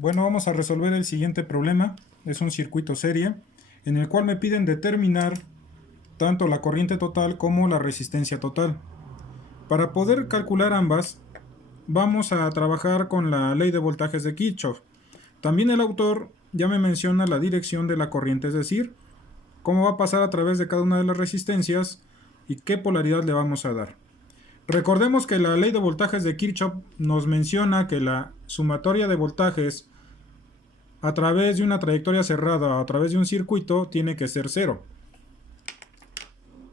Bueno, vamos a resolver el siguiente problema. Es un circuito serie en el cual me piden determinar tanto la corriente total como la resistencia total. Para poder calcular ambas, vamos a trabajar con la ley de voltajes de Kirchhoff. También el autor ya me menciona la dirección de la corriente, es decir, cómo va a pasar a través de cada una de las resistencias y qué polaridad le vamos a dar. Recordemos que la ley de voltajes de Kirchhoff nos menciona que la sumatoria de voltajes a través de una trayectoria cerrada o a través de un circuito tiene que ser cero.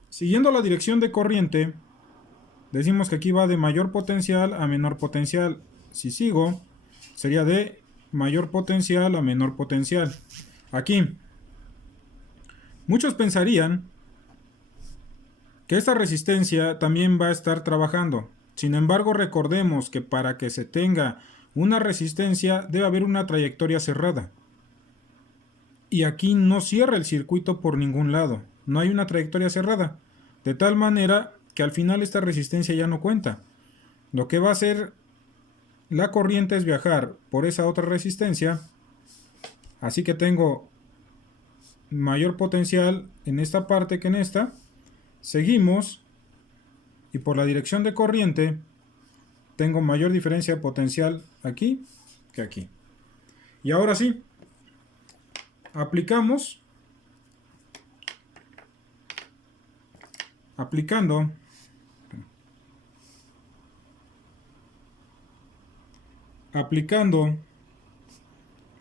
Siguiendo la dirección de corriente, decimos que aquí va de mayor potencial a menor potencial. Si sigo, sería de mayor potencial a menor potencial. Aquí, muchos pensarían que esta resistencia también va a estar trabajando. Sin embargo, recordemos que para que se tenga una resistencia debe haber una trayectoria cerrada. Y aquí no cierra el circuito por ningún lado. No hay una trayectoria cerrada. De tal manera que al final esta resistencia ya no cuenta. Lo que va a hacer la corriente es viajar por esa otra resistencia. Así que tengo mayor potencial en esta parte que en esta. Seguimos. Y por la dirección de corriente tengo mayor diferencia de potencial aquí que aquí. Y ahora sí, aplicando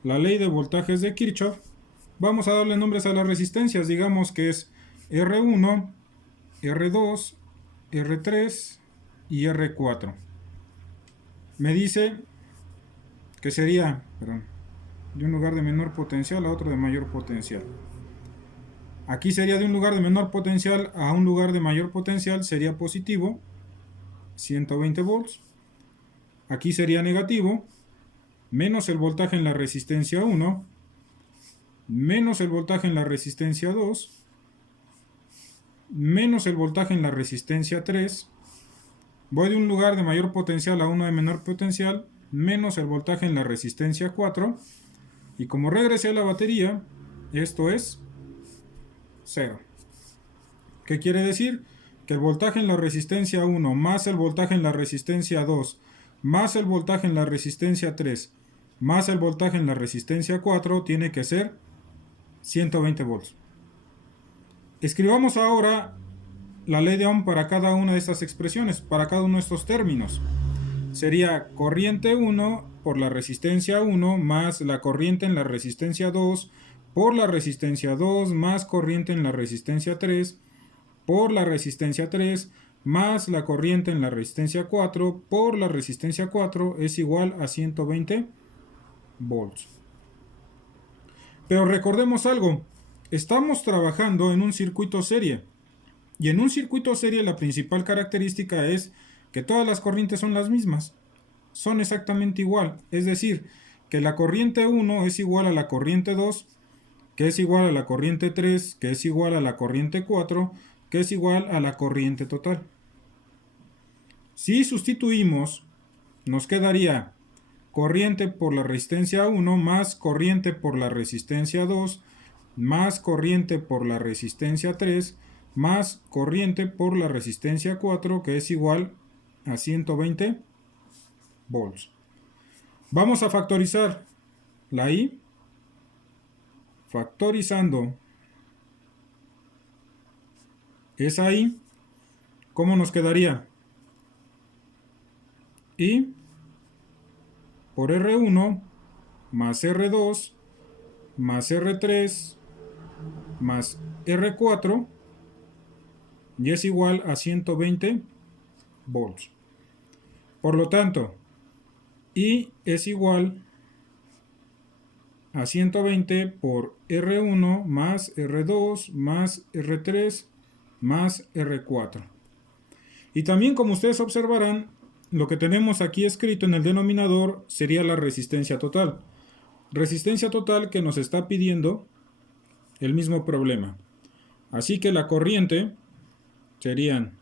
la ley de voltajes de Kirchhoff, vamos a darle nombres a las resistencias. Digamos que es R1, R2, R3 y R4. Me dice que sería, de un lugar de menor potencial a otro de mayor potencial. Aquí sería de un lugar de menor potencial a un lugar de mayor potencial, sería positivo, 120 volts. Aquí sería negativo, menos el voltaje en la resistencia 1, menos el voltaje en la resistencia 2, menos el voltaje en la resistencia 3. Voy de un lugar de mayor potencial a uno de menor potencial, menos el voltaje en la resistencia 4. Y como regresé a la batería, esto es 0. ¿Qué quiere decir? Que el voltaje en la resistencia 1 más el voltaje en la resistencia 2 más el voltaje en la resistencia 3 más el voltaje en la resistencia 4 tiene que ser 120 volts. Escribamos ahora la ley de Ohm para cada una de estas expresiones, para cada uno de estos términos. Sería corriente 1 por la resistencia 1 más la corriente en la resistencia 2 por la resistencia 2 más corriente en la resistencia 3 por la resistencia 3 más la corriente en la resistencia 4 por la resistencia 4 es igual a 120 volts. Pero recordemos algo, estamos trabajando en un circuito serie. Y en un circuito serie la principal característica es que todas las corrientes son las mismas. Son exactamente igual. Es decir, que la corriente 1 es igual a la corriente 2, que es igual a la corriente 3, que es igual a la corriente 4, que es igual a la corriente total. Si sustituimos, nos quedaría corriente por la resistencia 1 más corriente por la resistencia 2 más corriente por la resistencia 3 más corriente por la resistencia 4 que es igual a 120 volts. Vamos a factorizar la I. Factorizando esa I, ¿cómo nos quedaría? I por R1 más R2 más R3 más R4 y es igual a 120 volts. Por lo tanto, I es igual a 120 por R1 más R2 más R3 más R4. Y también, como ustedes observarán, lo que tenemos aquí escrito en el denominador sería la resistencia total. Resistencia total que nos está pidiendo el mismo problema. Así que la corriente serían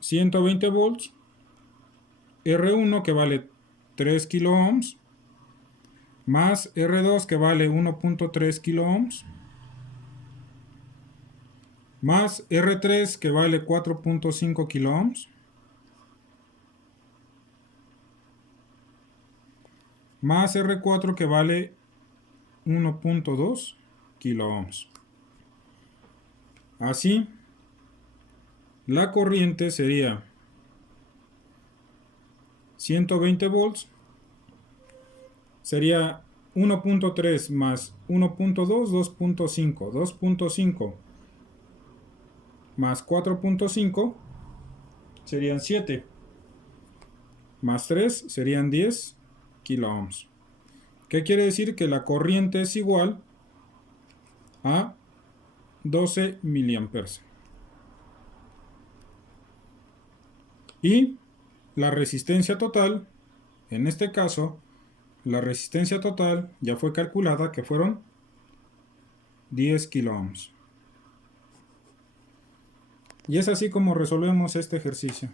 120 volts, R1 que vale 3 kilo ohms, más R2 que vale 1.3 kilo ohms, más R3 que vale 4.5 kilo ohms, más R4 que vale 1.2 kilo ohms. Así, la corriente sería 120 volts, sería 1.3 más 1.2, 2.5, 2.5 más 4.5 serían 7, más 3 serían 10 kilo ohms. ¿Qué quiere decir? Que la corriente es igual a 12 miliamperes. Y la resistencia total, en este caso, la resistencia total ya fue calculada, que fueron 10 kilo ohms. Y es así como resolvemos este ejercicio.